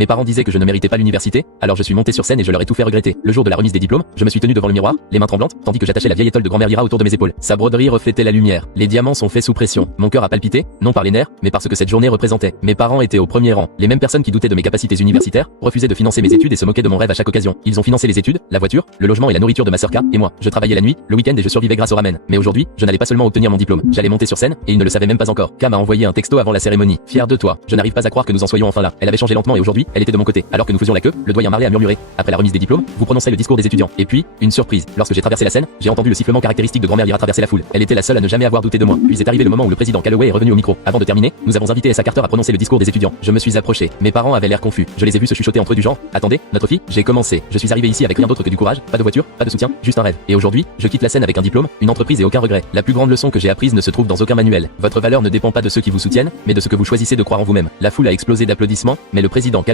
Mes parents disaient que je ne méritais pas l'université, alors je suis monté sur scène et je leur ai tout fait regretter. Le jour de la remise des diplômes, je me suis tenu devant le miroir, les mains tremblantes, tandis que j'attachais la vieille étole de grand-mère Lyra autour de mes épaules. Sa broderie reflétait la lumière. Les diamants sont faits sous pression. Mon cœur a palpité, non par les nerfs, mais parce que cette journée représentait. Mes parents étaient au premier rang. Les mêmes personnes qui doutaient de mes capacités universitaires refusaient de financer mes études et se moquaient de mon rêve à chaque occasion. Ils ont financé les études, la voiture, le logement et la nourriture de ma sœur K, et moi. Je travaillais la nuit, le week-end et je survivais grâce au ramen. Mais aujourd'hui, je n'allais pas seulement obtenir mon diplôme, j'allais monter sur scène et ils ne le savaient même pas encore. K m'a envoyé un texto avant la cérémonie. Fier de toi. Je n'arrive pas à croire que nous en soyons enfin là. Elle avait changé lentement et aujourd'hui, elle était de mon côté. Alors que nous faisions la queue, le doyen Marley a murmuré: après la remise des diplômes, vous prononcez le discours des étudiants. Et puis, une surprise. Lorsque j'ai traversé la scène, j'ai entendu le sifflement caractéristique de grand-mère Lyra traverser la foule. Elle était la seule à ne jamais avoir douté de moi. Puis est arrivé le moment où le président Calloway est revenu au micro. Avant de terminer, nous avons invité S.A. Carter à prononcer le discours des étudiants. Je me suis approché. Mes parents avaient l'air confus. Je les ai vus se chuchoter entre eux du genre: attendez, notre fille, j'ai commencé. Je suis arrivé ici avec rien d'autre que du courage, pas de voiture, pas de soutien, juste un rêve. Et aujourd'hui, je quitte la scène avec un diplôme, une entreprise et aucun regret. La plus grande leçon que j'ai apprise ne se trouve dans aucun manuel. Votre valeur ne dépend pas de ceux qui vous soutiennent, mais de ce que vous choisissez de croire en vous-même. La foule a explosé d'applaudissements, mais le président Calloway